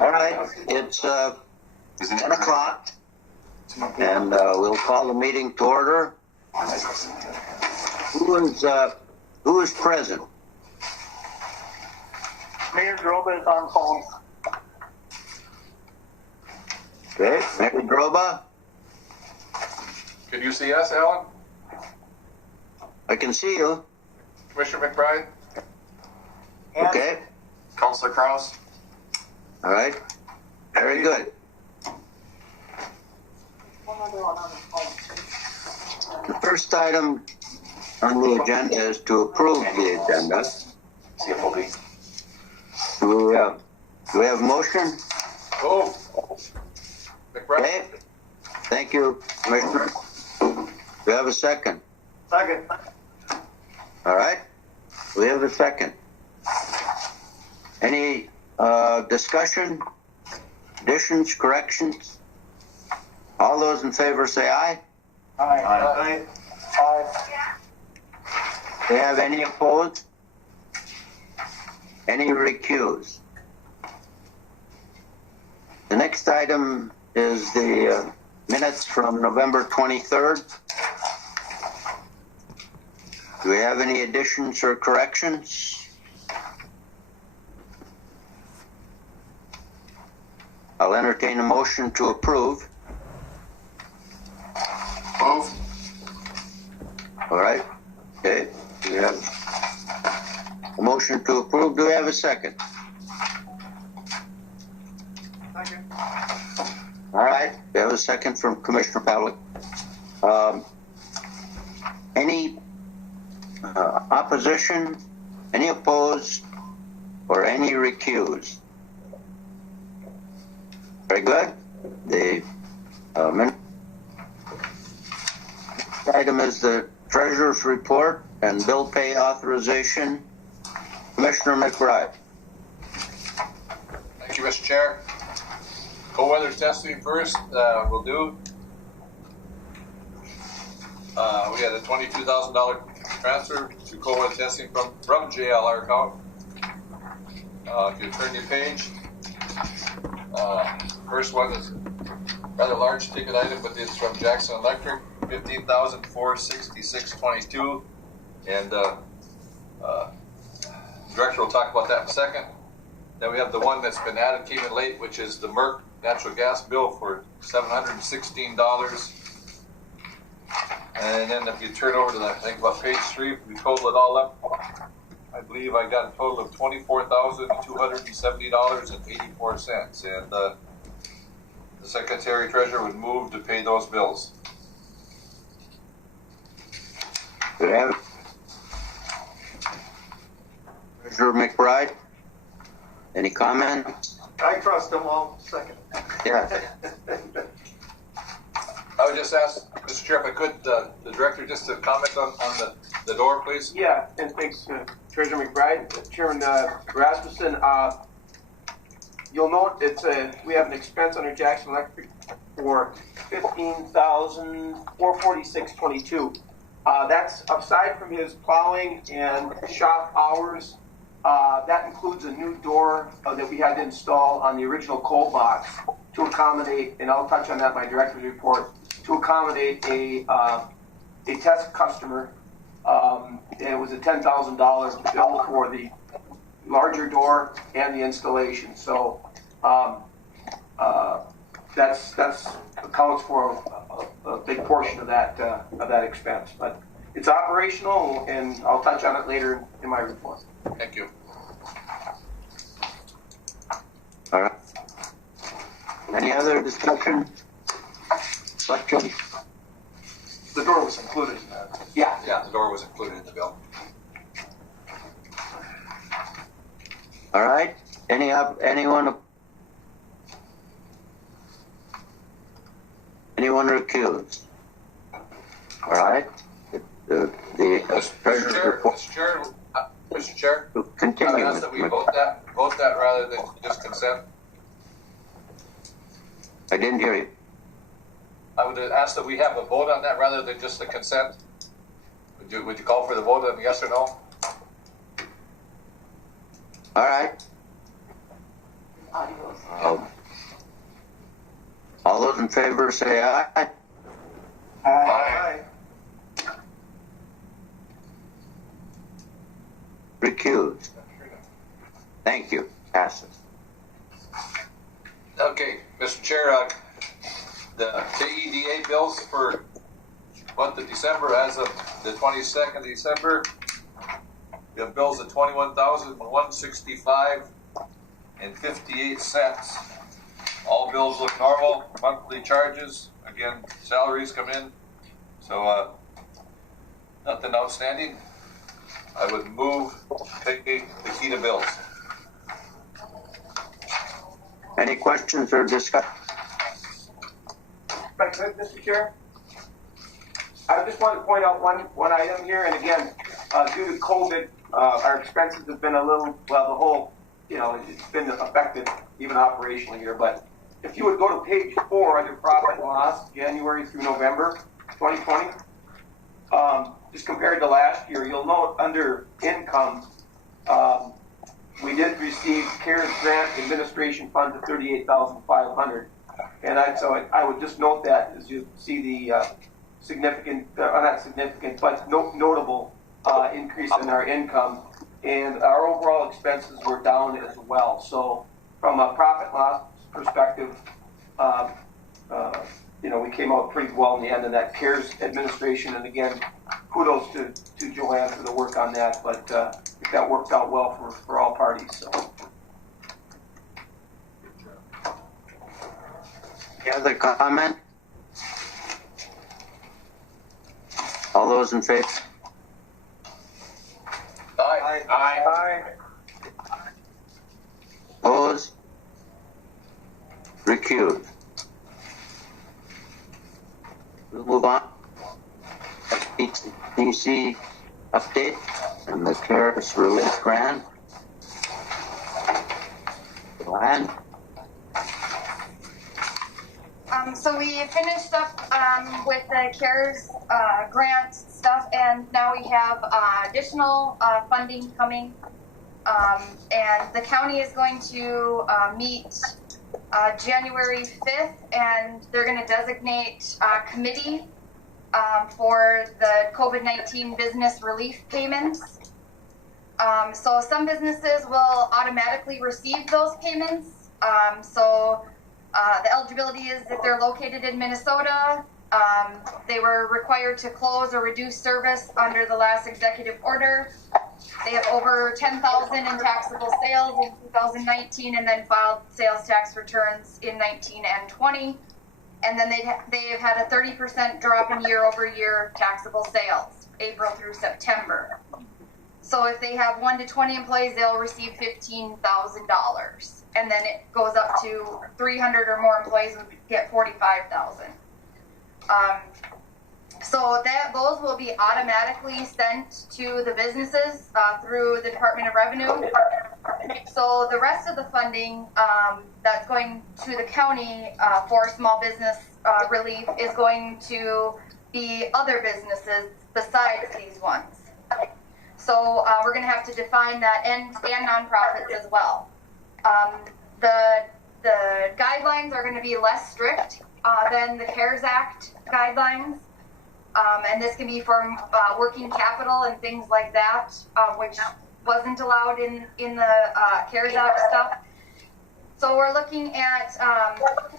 All right, it's 10 o'clock, and we'll call the meeting to order. Who is present? Mayor Droba is on phone. Okay, Mayor Droba? Can you see us, Alan? I can see you. Commissioner McBride? Okay, Councilor Kraus? all right, very good. The first item on the agenda is to approve the agenda. CFOB. Do we have a motion? Oh. McBride? Okay, thank you, Commissioner. Do we have a second? Second. All right, we have a second. Any discussion, additions, corrections? All those in favor say aye. Aye. Do you have any opposed? Any recused? The next item is the minutes from November 23rd. Do we have any additions or corrections? I'll entertain a motion to approve. Move. All right. Okay. We have a motion to approve. Do we have a second? Second. All right. We have a second from Commissioner Pavlick. Any opposition? Any opposed? Or any recused? Very good. The next item is the Treasurer's Report and Bill Pay Authorization. Commissioner McBride. Thank you, Mr. Chair. Cold weather testing first, will do. We had a $22,000 transfer to cold weather testing from JLR account. If you turn your page, first one is rather large ticket item, but it's from Jackson Electric, $15,466.22, and Director will talk about that in a second. Then we have the one that's been added, came in late, which is the Merck natural gas bill for $716. And then if you turn over to that, I think about page 3, we total it all up. I believe I got a total of $24,270.84, and the Secretary Treasurer would move to pay those bills. Do we have Treasurer McBride? Any comments? I trust them all. Second. Yeah. I would just ask, Mr. Chair, if I could, the Director just to comment on the door, please. Yeah, and thanks, Treasurer McBride. Chairman Rasmussen, you'll note we have an expense under Jackson Electric for $15,446.22. That's aside from his plowing and shop hours. That includes a new door that we had to install on the original coal box to accommodate, and I'll touch on that in my director's report, to accommodate a test customer. And it was a $10,000 bill for the larger door and the installation. So that's accounts for a big portion of that expense. But it's operational, and I'll touch on it later in my report. Thank you. All right. Any other discussion? Questions? The door was included in that. Yeah. Yeah, the door was included in the bill. All right. Anyone recused? All right. The Treasurer's report. Mr. Chair, Continue. I would ask that we vote that rather than just consent. I didn't hear you. I would ask that we have a vote on that rather than just a consent. Would you call for the vote on yes or no? All right. in favor say aye. Aye. Recused. Thank you. Passes. Okay, Mr. Chair, the KEDA bills for month of December, as of the 22nd of December, we have bills of $21,165.58. All bills look normal. Monthly charges, again, salaries come in, so nothing outstanding. I would move taking the key to bills. Any questions or discussion? If I could, Mr. Chair? I just want to point out one item here, and again, due to COVID, our expenses have been a little, well, the whole, it's been affected even operationally here, but if you would go to page 4 under profit and loss, January through November 2020, just compared to last year, you'll note under income, we did receive CARES grant administration funds of $38,500, and I would just note that as you see the significant, not significant, but notable increase in our income, and our overall expenses were down as well. So from a profit loss perspective, we came out pretty well in the end of that CARES administration, and again, kudos to Joanne for the work on that, but I think that worked out well for all parties. So. Any other comment? All those in favor? Aye. Aye. Opposed? Recused. We'll move on. HDC update and the CARES relief grant. Joanne? So we finished up with the CARES grant stuff, and now we have additional funding coming. And the county is going to meet January 5th, and they're going to designate a committee for the COVID-19 business relief payments. So some businesses will automatically receive those payments. The eligibility is if they're located in Minnesota, they were required to close or reduce service under the last executive order. They have over 10,000 in taxable sales in 2019, and then filed sales tax returns in 19 and 20. And then they've had a 30% drop in year-over-year taxable sales, April through September. So if they have 1 to 20 employees, they'll receive $15,000. And then it goes up to 300 or more employees would get $45,000. So those will be automatically sent to the businesses through the Department of Revenue. So the rest of the funding that's going to the county for small business relief is going to be other businesses besides these ones. So we're going to have to define that, and nonprofits as well. The guidelines are going to be less strict than the CARES Act guidelines. And this can be for working capital and things like that, which wasn't allowed in the CARES Act stuff. So we're looking at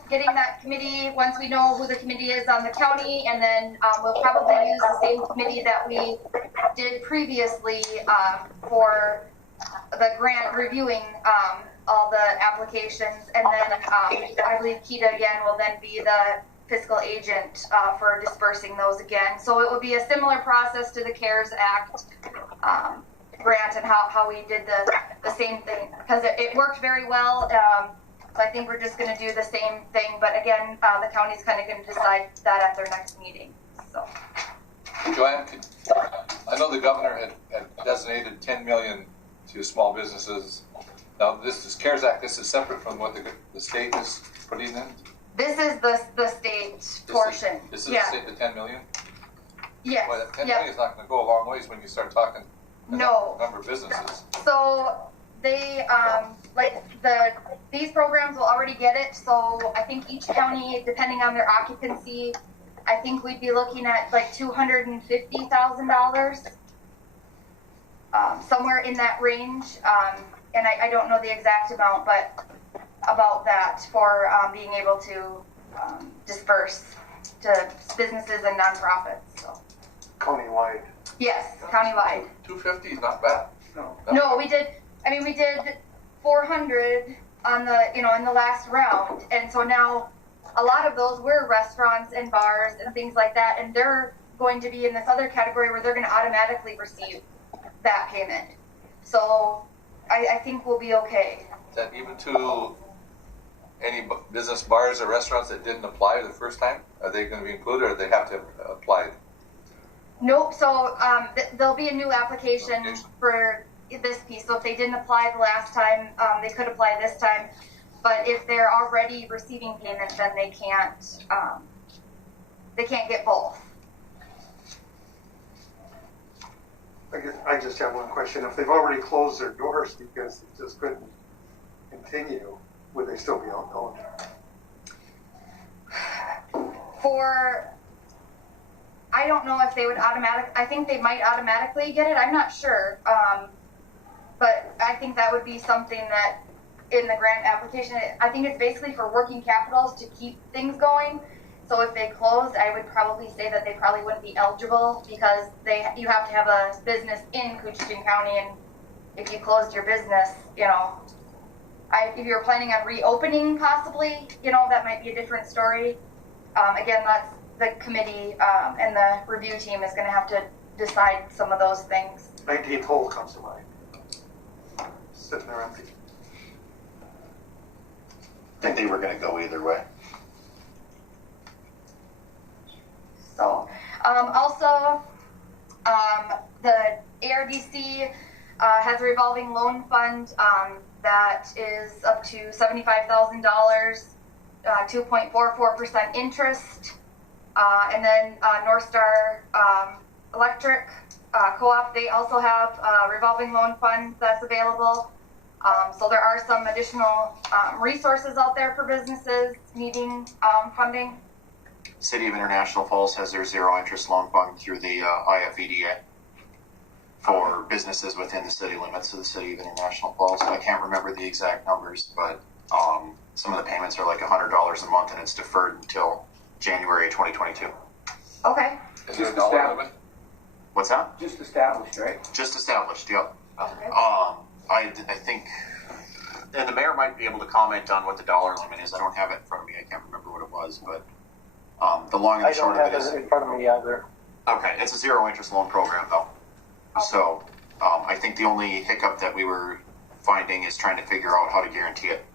getting that committee once we know who the committee is on the county, and then we'll probably use the same committee that we did previously for the grant reviewing all the applications. And then I believe Keita again will then be the fiscal agent for dispersing those again. So it will be a similar process to the CARES Act grant, and how we did the same thing, because it worked very well. So I think we're just going to do the same thing, but again, the county's kind of going to decide that at their next meeting. So, Joanne, I know the governor had designated $10 million to small businesses. Now, this is CARES Act. This is separate from what the state is putting in. This is the state portion. This is the state, the $10 million? Yes. Well, that $10 million is not going to go a long ways when you start talking the number of businesses. So they, like the these programs will already get it. So I think each county, depending on their occupancy, I think we'd be looking at like $250,000, somewhere in that range. And I don't know the exact amount, but about that for being able to disperse to businesses and nonprofits. So. Countywide. Yes, countywide. 250 is not bad. No, we did 400 on the, in the last round. And so now a lot of those were restaurants and bars and things like that. And they're going to be in this other category where they're going to automatically receive that payment. So I think we'll be okay. Is that even to any business bars or restaurants that didn't apply the first time? Are they going to be included, or they have to apply? Nope. So there'll be a new application for this piece. So if they didn't apply the last time, they could apply this time. But if they're already receiving payments, then they can't get both. I just have one question. If they've already closed their doors because it just couldn't continue, would they still be eligible? I don't know if they would I think they might automatically get it. I'm not sure. But I think that would be something that in the grant application, I think it's basically for working capitals to keep things going. So if they closed, I would probably say that they probably wouldn't be eligible because you have to have a business in Koochiching County, and if you closed your business, if you're planning on reopening possibly, that might be a different story. Again, that's the committee and the review team is going to have to decide some of those things. 19th hole comes to mind. Sitting there empty. I think they were going to go either way. So, also, the ARDC has a revolving loan fund that is up to $75,000, 2.44% interest, and then North Star Electric Co-op, they also have a revolving loan fund that's available. So there are some additional resources out there for businesses needing funding. City of International Falls has their zero interest loan fund through the IFEDA for businesses within the city limits of the City of International Falls. I can't remember the exact numbers, but some of the payments are like $100 a month, and it's deferred until January 2022. Okay. Is there a dollar limit? What's that? Just established, right? Just established, yep. Okay. I think, and the mayor might be able to comment on what the dollar limit is. I don't have it in front of me. I can't remember what it was, but the long and the short of it is. I don't have it in front of me either. Okay, it's a zero interest loan program though. Okay. So I think the only hiccup that we were finding is trying to figure out how to guarantee it.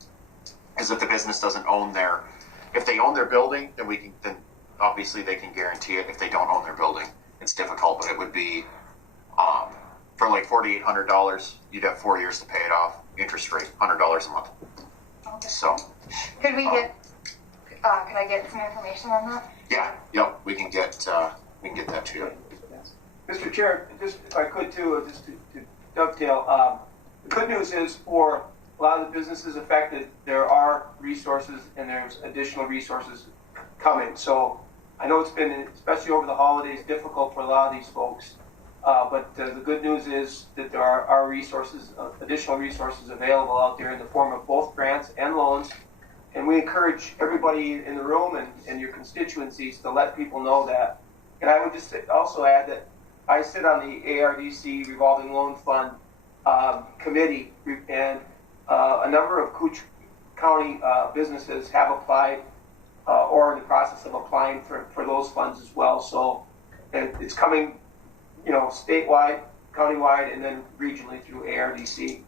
Is if the business doesn't own if they own their building, then obviously they can guarantee it. If they don't own their building, it's difficult, but it would be for like $4,800, you'd have 4 years to pay it off. Interest rate, $100 a month. Okay. So Could we get? Could I get some information on that? yeah, yep, we can get that to you. Mr. Chair, just if I could too, just to dovetail, the good news is for a lot of the businesses affected, there are resources and there's additional resources coming. So I know it's been, especially over the holidays, difficult for a lot of these folks. But the good news is that there are resources, additional resources available out there in the form of both grants and loans. And we encourage everybody in the room and your constituencies to let people know that. And I would just also add that I sit on the ARDC Revolving Loan Fund committee, and a number of Cooch County businesses have applied or are in the process of applying for those funds as well. So it's coming, statewide, countywide, and then regionally through ARDC.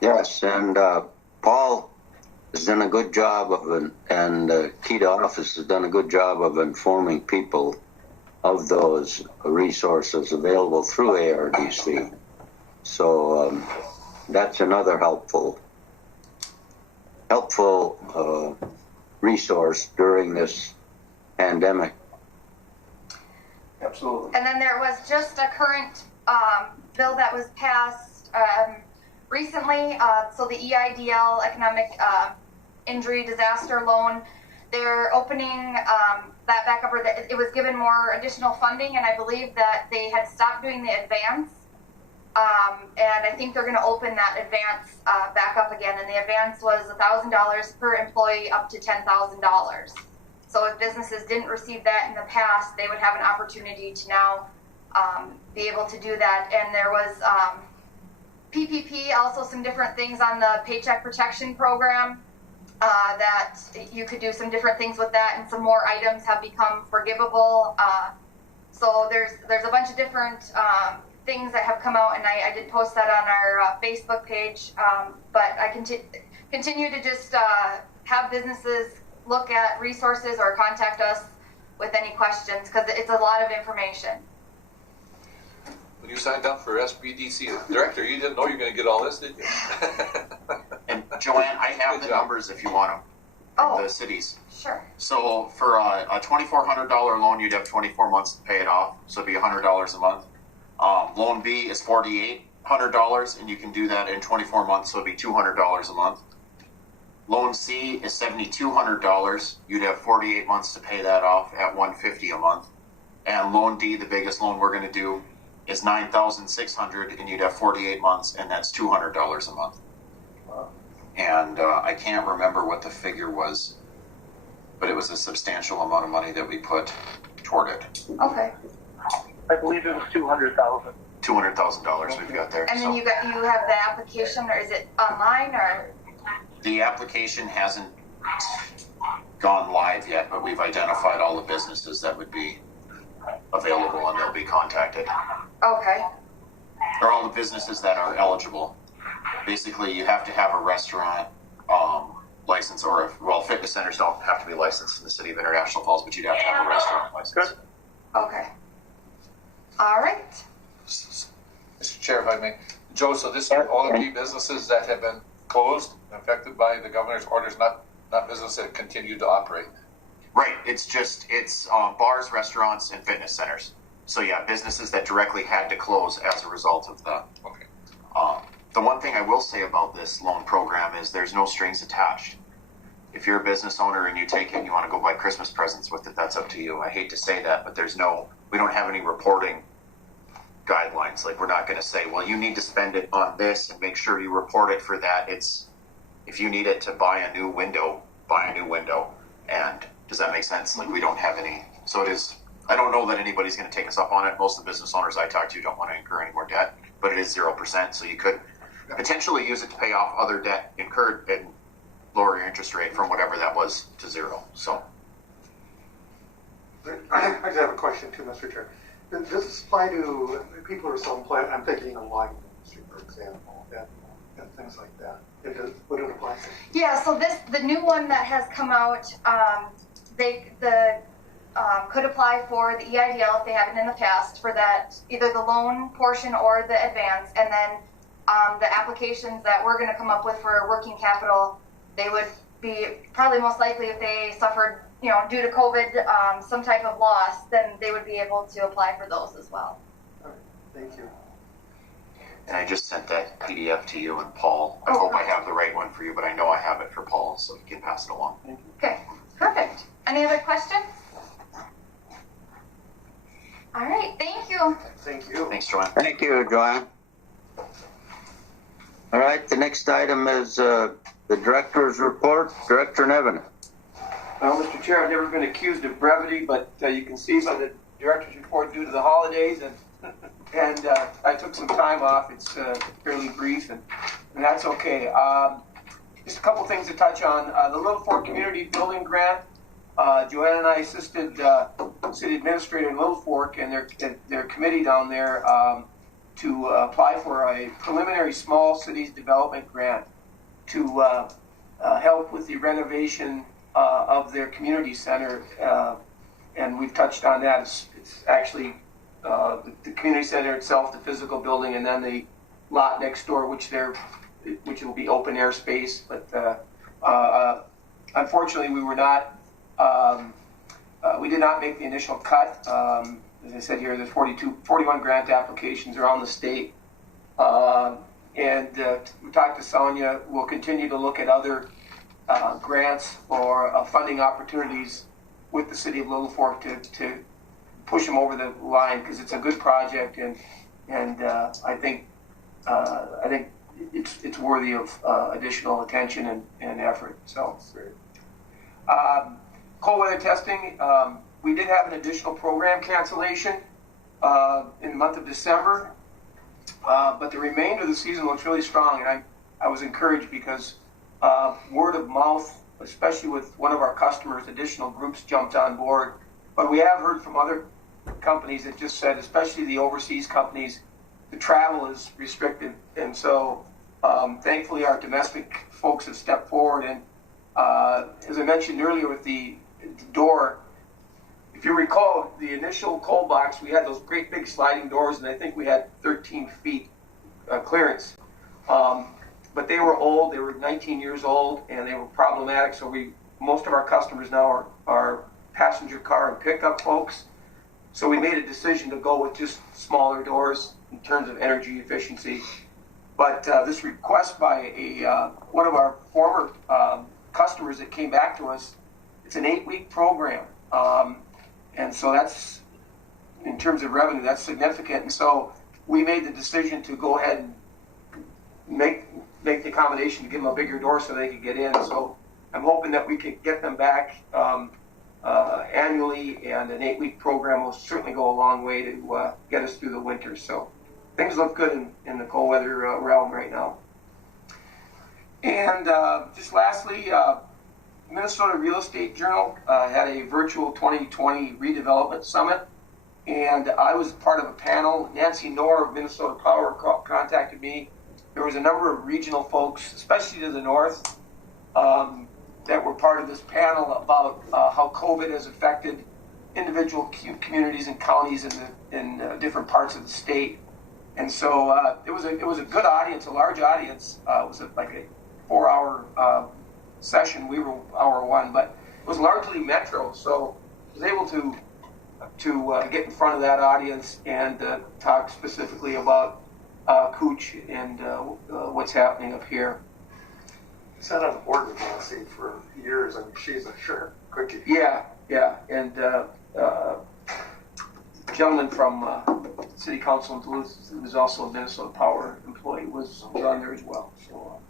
Yes, and Paul has done a good job and Key Office has done a good job of informing people of those resources available through ARDC. So that's another helpful resource during this pandemic. Absolutely. And then there was just a current bill that was passed recently, so the EIDL, Economic Injury Disaster Loan, they're opening that back up, or it was given more additional funding, and I believe that they had stopped doing the advance. And I think they're going to open that advance back up again. And the advance was $1,000 per employee up to $10,000. So if businesses didn't receive that in the past, they would have an opportunity to now be able to do that. And there was PPP, also some different things on the Paycheck Protection Program that you could do some different things with that, and some more items have become forgivable. So there's a bunch of different things that have come out, and I did post that on our Facebook page, but I continue to just have businesses look at resources or contact us with any questions, because it's a lot of information. When you signed up for SBDC director, you didn't know you were going to get all this, did you? And Joanne, I have the numbers if you want them from the cities. Sure. So for a $2,400 loan, you'd have 24 months to pay it off, so it'd be $100 a month. Loan B is $4,800, and you can do that in 24 months, so it'd be $200 a month. Loan C is $7,200. You'd have 48 months to pay that off at $150 a month. And loan D, the biggest loan we're going to do, is $9,600, and you'd have 48 months, and that's $200 a month. And I can't remember what the figure was, but it was a substantial amount of money that we put toward it. Okay. I believe it was $200,000. $200,000 we've got there. And then you have the application, or is it online, or? The application hasn't gone live yet, but we've identified all the businesses that would be available, and they'll be contacted. Okay. Or all the businesses that are eligible. Basically, you have to have a restaurant license, or fitness centers don't have to be licensed in the city of International Falls, but you'd have to have a restaurant license. Good. Okay. All right. Mr. Chair, if I may. Joe, so this are all of the businesses that have been closed, affected by the governor's orders, not businesses that continue to operate. Right. It's bars, restaurants, and fitness centers. So yeah, businesses that directly had to close as a result of that. Okay. The one thing I will say about this loan program is there's no strings attached. If you're a business owner and you take it and you want to go buy Christmas presents with it, that's up to you. I hate to say that, but we don't have any reporting guidelines. Like, we're not going to say, well, you need to spend it on this and make sure you report it for that. It's, if you need it to buy a new window, buy a new window. And does that make sense? Like, we don't have any. So it is, I don't know that anybody's going to take us up on it. Most of the business owners I talk to don't want to incur any more debt, but it is 0%. So you could potentially use it to pay off other debt incurred and lower your interest rate from whatever that was to zero. So I just have a question too, Mr. Chair. Does this apply to people who are self-employed? I'm thinking of wine industry, for example, and things like that. Would it apply to? Yeah. So the new one that has come out, they could apply for the EIDL if they haven't in the past, for that, either the loan portion or the advance, and then the applications that we're going to come up with for working capital, they would be probably most likely, if they suffered, due to COVID, some type of loss, then they would be able to apply for those as well. All right. Thank you. And I just sent that PDF to you and Paul. I hope I have the right one for you, but I know I have it for Paul, so you can pass it along. Okay, perfect. Any other questions? All right, thank you. Thank you. Thanks, Joanne. Thank you, Joanne. All right, the next item is the director's report. Director Nevin. Well, Mr. Chair, I've never been accused of brevity, but you can see by the director's report, due to the holidays, and I took some time off. It's fairly brief, and that's okay. Just a couple things to touch on. The Little Fork Community Building Grant. Joanne and I assisted city administrator in Little Fork and their committee down there to apply for a preliminary small cities development grant to help with the renovation of their community center, and we've touched on that. It's actually the community center itself, the physical building, and then the lot next door, which will be open air space. But unfortunately, we did not make the initial cut. As I said here, there's 41 grant applications around the state. And we talked to Sonia. We'll continue to look at other grants or funding opportunities with the city of Little Fork to push them over the line, because it's a good project, and I think it's worthy of additional attention and effort. So, cold weather testing. We did have an additional program cancellation in the month of December, but the remainder of the season looks really strong, and I was encouraged because word of mouth, especially with one of our customers, additional groups jumped on board. But we have heard from other companies that just said, especially the overseas companies, the travel is restricted. And so thankfully our domestic folks have stepped forward. And as I mentioned earlier with the door, if you recall, the initial cold box, we had those great big sliding doors, and I think we had 13 feet clearance. But they were old, they were 19 years old, and they were problematic. So most of our customers now are passenger car and pickup folks. So we made a decision to go with just smaller doors in terms of energy efficiency. But this request by one of our former customers that came back to us, it's an 8-week program. And so that's, in terms of revenue, that's significant. And so we made the decision to go ahead and make the accommodation to give them a bigger door so they could get in. So I'm hoping that we could get them back annually, and an 8-week program will certainly go a long way to get us through the winter. So things look good in the cold weather realm right now. And just lastly, Minnesota Real Estate Journal had a virtual 2020 redevelopment summit, and I was part of a panel. Nancy Knorr of Minnesota Power contacted me. There was a number of regional folks, especially to the north, that were part of this panel about how COVID has affected individual communities and counties in different parts of the state. And so it was a good audience, a large audience. It was like a 4-hour session. We were hour one, but it was largely metro. So I was able to get in front of that audience and talk specifically about Cooch and what's happening up here. Sat on the board with Nancy for years. I mean, she's a sure cookie. Yeah, and gentleman from City Council in Duluth, who was also a Minnesota Power employee, was on there as well. So,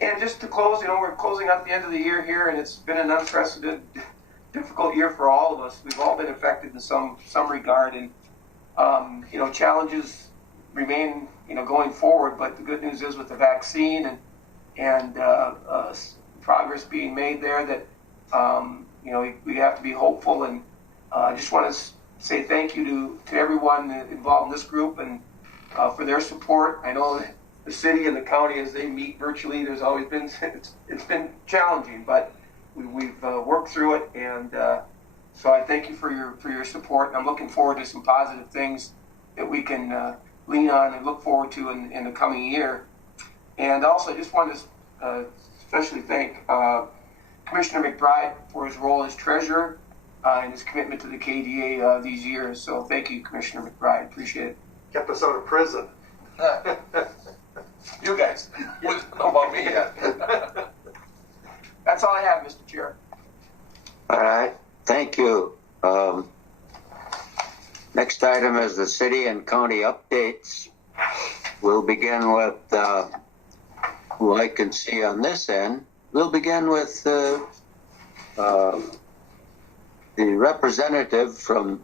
and just to close, we're closing out the end of the year here, and it's been an unprecedented, difficult year for all of us. We've all been affected in some regard, and challenges remain, going forward. But the good news is with the vaccine and progress being made there, that we have to be hopeful. And I just want to say thank you to everyone involved in this group and for their support. I know that the city and the county, as they meet virtually, there's always been it's been challenging, but we've worked through it, and so I thank you for your support. And I'm looking forward to some positive things that we can lean on and look forward to in the coming year. And also, I just want to especially thank Commissioner McBride for his role as treasurer and his commitment to the KDA these years. So thank you, Commissioner McBride. Appreciate it. Kept us out of prison. You guys, you don't know about me yet. That's all I have, Mr. Chair. All right, thank you. Next item is the city and county updates. We'll begin with who I can see on this end. We'll begin with the representative from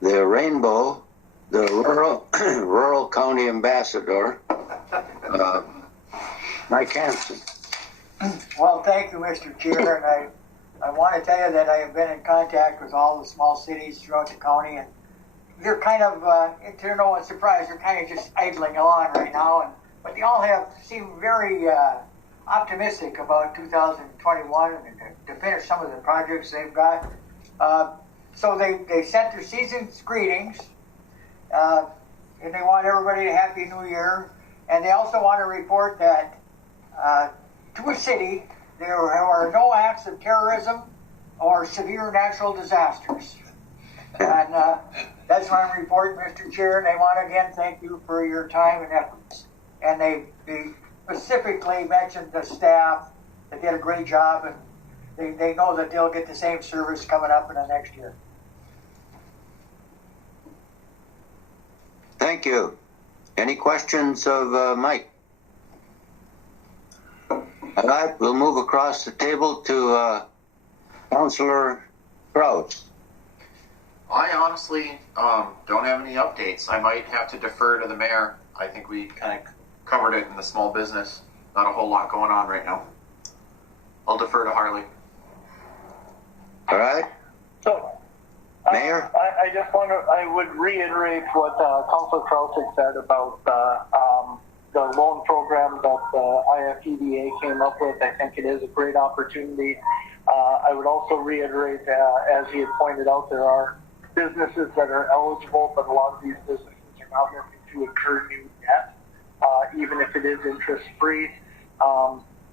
the Rainbow, the rural county ambassador, Mike Hanson. Well, thank you, Mr. Chair, and I want to tell you that I have been in contact with all the small cities throughout the county, and they're kind of, to no one's surprise, they're kind of just idling along right now, but they all seem very optimistic about 2021 and to finish some of the projects they've got. So they sent their season's greetings, and they want everybody a happy new year, and they also want to report that to a city there are no acts of terrorism or severe natural disasters. And that's my report, Mr. Chair, and I want to again thank you for your time and efforts. and they specifically mentioned the staff. They did a great job, and they know that they'll get the same service coming up in the next year. Thank you. Any questions of Mike? All right, we'll move across the table to Councillor Krause. I honestly don't have any updates. I might have to defer to the mayor. I think we kind of covered it in the small business. Not a whole lot going on right now. I'll defer to Harley. All right. So, Mayor? I would reiterate what Councilor Krause had said about the loan program that the IFEDA came up with. I think it is a great opportunity. I would also reiterate, as he had pointed out, there are businesses that are eligible, but a lot of these businesses are not looking to incur new debt, even if it is interest-free.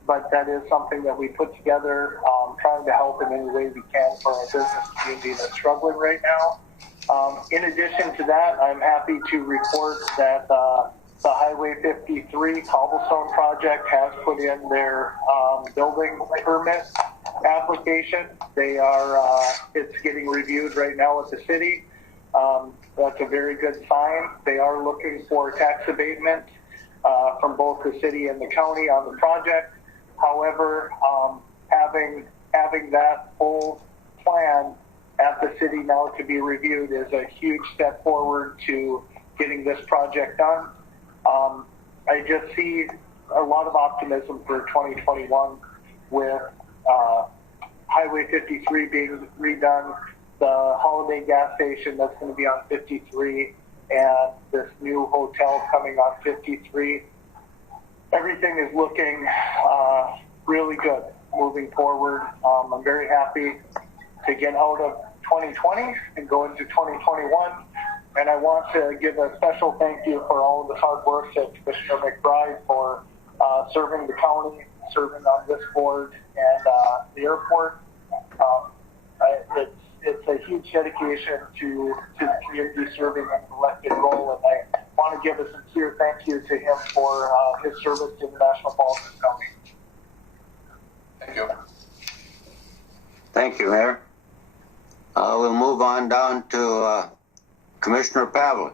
But that is something that we put together, trying to help in any way we can for our business community that's struggling right now. In addition to that, I'm happy to report that the Highway 53 Cobblestone project has put in their building permit application. They are, it's getting reviewed right now with the city. That's a very good sign. They are looking for tax abatement from both the city and the county on the project. However, having that full plan at the city now to be reviewed is a huge step forward to getting this project done. I just see a lot of optimism for 2021 with Highway 53 being redone, the Holiday gas station that's going to be on 53, and this new hotel coming on 53. Everything is looking really good moving forward. I'm very happy to get out of 2020 and go into 2021. And I want to give a special thank you for all of the hard work to Commissioner McBride for serving the county, serving on this board and the airport. It's a huge dedication to the community serving an elected role, and I want to give a sincere thank you to him for his service to the National Falls County. Thank you. Thank you, Mayor. We'll move on down to Commissioner Pavlick.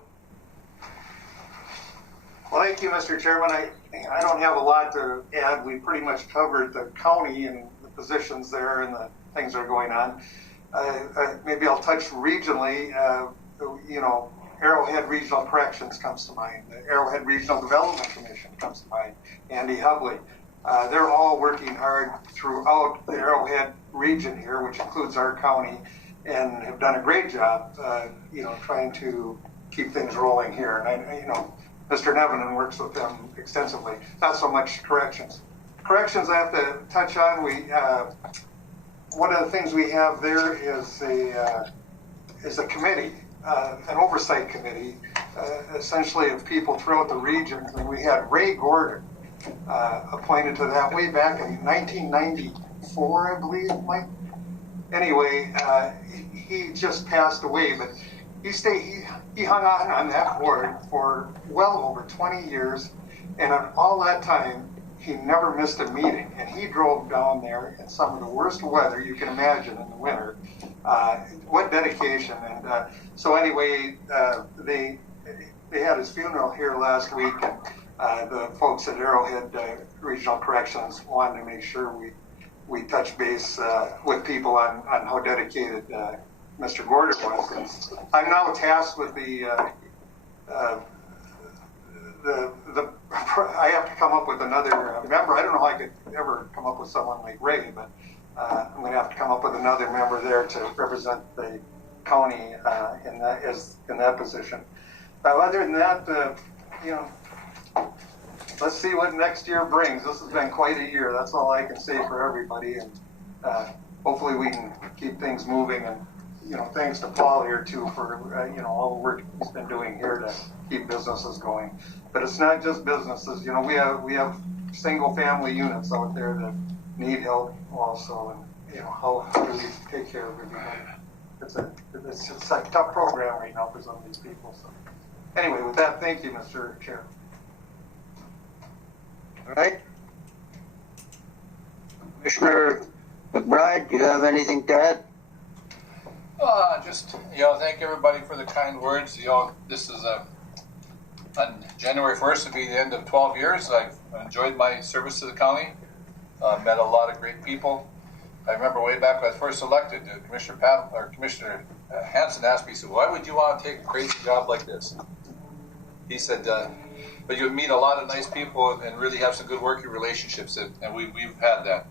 Well, thank you, Mr. Chairman. I don't have a lot to add. We pretty much covered the county and the positions there and the things that are going on. Maybe I'll touch regionally. Arrowhead Regional Corrections comes to mind. The Arrowhead Regional Development Commission comes to mind. Andy Hubley. They're all working hard throughout the Arrowhead region here, which includes our county, and have done a great job, trying to keep things rolling here. And Mr. Nevenin works with them extensively. Not so much corrections. Corrections I have to touch on. One of the things we have there is a committee, an oversight committee, essentially of people throughout the region. And we had Ray Gordon appointed to that way back in 1994, I believe, Mike. Anyway, he just passed away, but he hung on that board for well over 20 years, and in all that time, he never missed a meeting, and he drove down there in some of the worst weather you can imagine in the winter. What dedication. And so anyway, they had his funeral here last week, and the folks at Arrowhead Regional Corrections wanted to make sure we touch base with people on how dedicated Mr. Gordon was. I'm now tasked with I have to come up with another member. I don't know how I could ever come up with someone like Ray, but I'm going to have to come up with another member there to represent the county in that position. Other than that, let's see what next year brings. This has been quite a year. That's all I can say for everybody, and hopefully we can keep things moving. And thanks to Paul here too for all the work he's been doing here to keep businesses going. But it's not just businesses. We have single family units out there that need help also, and how do we take care of everybody? It's a tough program right now for some of these people. So anyway, with that, thank you, Mr. Chair. All right. Commissioner McBride, do you have anything to add? Just, thank everybody for the kind words. This is on January 1st, it'll be the end of 12 years. I've enjoyed my service to the county. Met a lot of great people. I remember way back when I was first elected, Commissioner Hanson asked me, he said, why would you want to take a crazy job like this? He said, but you would meet a lot of nice people and really have some good working relationships, and we've had that.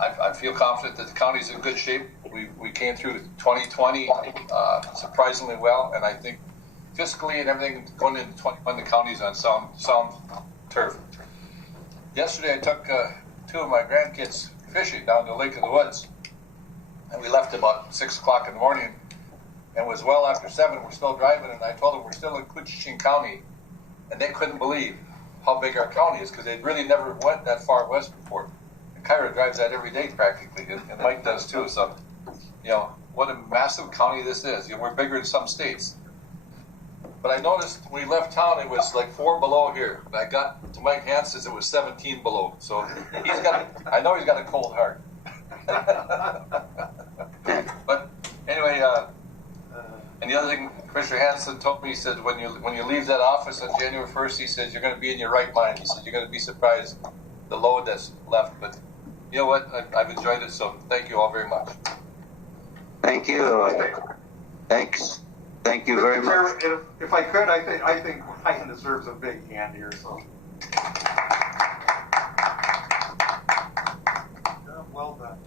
I feel confident that the county's in good shape. We came through 2020 surprisingly well, and I think fiscally and everything going into 2021, the county's on sound turf. Yesterday, I took two of my grandkids fishing down to Lake of the Woods, and we left about 6 o'clock in the morning, and it was well after 7. We're still driving, and I told them we're still in Koochiching County, and they couldn't believe how big our county is because they really never went that far west before. And Kyra drives that every day practically, and Mike does too. So, what a massive county this is. We're bigger than some states. But I noticed when we left town, it was like 4 below here. And I got to Mike Hanson's, it was 17 below. So I know he's got a cold heart. But anyway, and the other thing Commissioner Hanson told me, he said, when you leave that office on January 1st, he said, you're going to be in your right mind. He said, you're going to be surprised the load that's left. But you know what? I've enjoyed it, so thank you all very much. Thank you. Thanks. Thank you very much. If I could, I think Ryan deserves a big hand here. So, well done.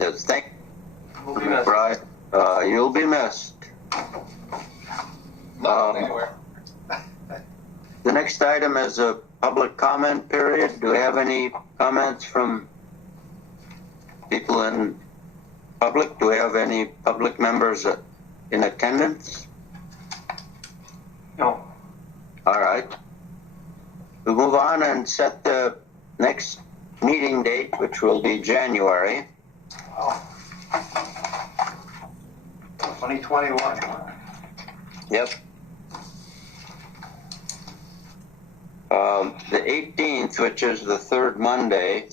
Yes, thank We'll be you, missed. McBride. You'll be missed. Not anywhere. The next item is a public comment period. Do we have any comments from people in public? Do we have any public members in attendance? No. All right. We'll move on and set the next meeting date, which will be January. 2021. Yep. The 18th, which is the third Monday,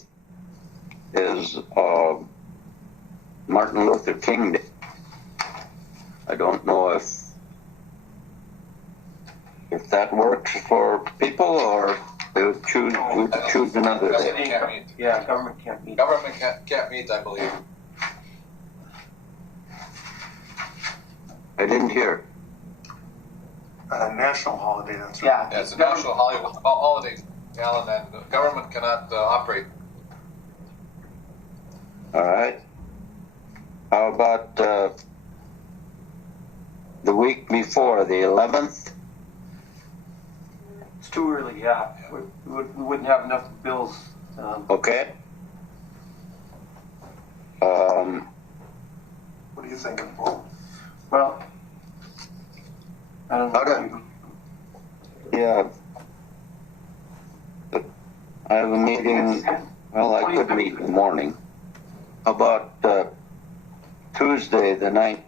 is Martin Luther King Day. I don't know if that works for people or they would choose another day. Government can't meet. Yeah, government can't meet. Government can't meet, I believe. I didn't hear. National holiday. That's right. Yeah, it's a national holiday, Alan, and the government cannot operate. All right. How about the week before, the 11th? It's too early. Yeah, we wouldn't have enough bills. Okay. What are you thinking, Paul? Well, I don't know. Yeah. I have a meeting. Well, I could meet in the morning. How about Tuesday, the 9th?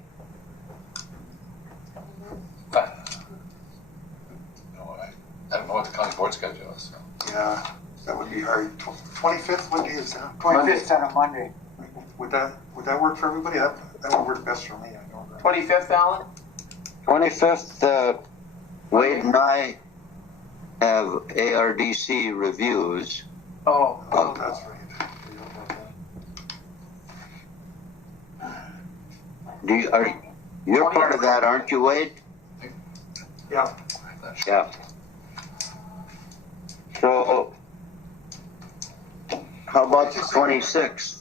I don't know what the county board schedule is. So. Yeah, that would be hard. 25th, what day is that? 25th on a Monday. Would that work for everybody? That would work best for me. I know that. 25th, Alan? 25th, Wade and I have ARDC reviews. Oh, Oh, that's right. You're part of that, aren't you, Wade? Yeah. Yeah. So, how about the 26th?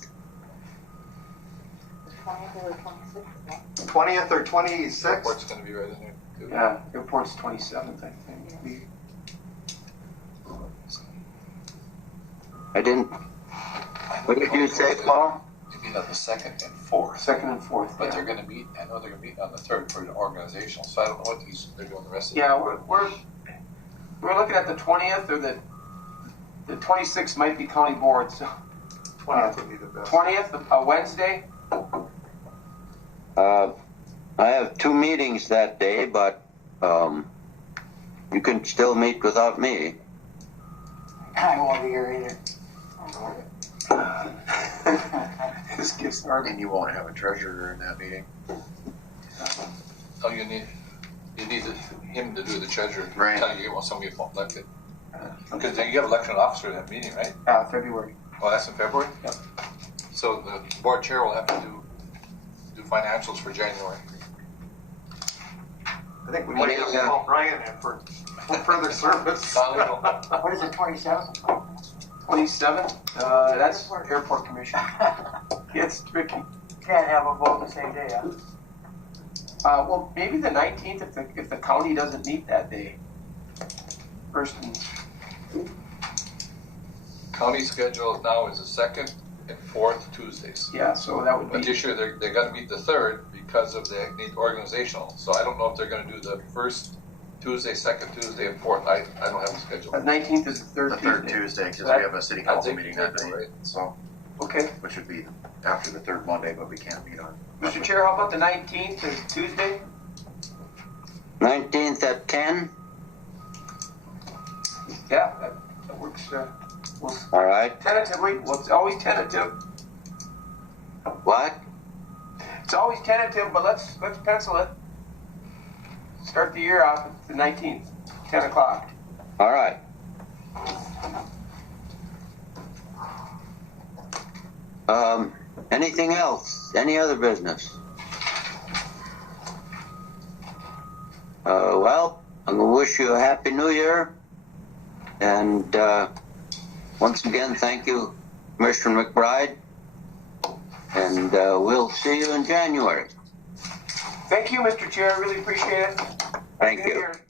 20th or Airport's 26th? going to be right in there, too. yeah, airport's 27th, I think. I didn't. What did you say, Paul? They meet on the 2nd and 4th. 2nd and 4th. But yeah. they're going to meet, I know they're going to meet on the 3rd for an organizational, so I don't know what they're doing the rest of the Yeah, we're looking at the 20th or the 26th might be county board, so 20th would be the best. 20th, a Wednesday. I have 2 meetings that day, but you can still meet without me. I won't be here either. Just get started. And you won't have a treasurer in that meeting. Oh, you need him to do the treasurer. Right. Tell you want somebody elected. Because then you have election officer in that meeting, right? February. Oh, that's in February? Yep. So the board chair will have to do financials for January. I think we might have to call Brian in for further service. What is it, 27th? 27th, that's airport commission. It's tricky. Can't have them both the same day, huh? Well, maybe the 19th if the county doesn't meet that day. First and County schedule now is the second and fourth Tuesdays. yeah, so that would But be. this year they're gonna meet the third because of the need organizational. So I don't know if they're gonna do the first Tuesday, second Tuesday, and fourth. I don't have a schedule. The 19th is the third The Tuesday. third Tuesday, because So we that- have a city I council think meeting that you're day. right. So, Okay. which would be after the third Monday, but we can't meet on. Mr. Chair, how about the 19th is Tuesday? 19th at 10. Yeah, that works. All right. Tentatively, well, it's always tentative. What? It's always tentative, but let's pencil it. Start the year off at the 19th, 10 o'clock. All right. Anything else? Any other business? Well, I'm going to wish you a happy new year. And once again, thank you, Commissioner McBride. And we'll see you in January. Thank you, Mr. Chair. I really appreciate it. Thank Happy New you. Year.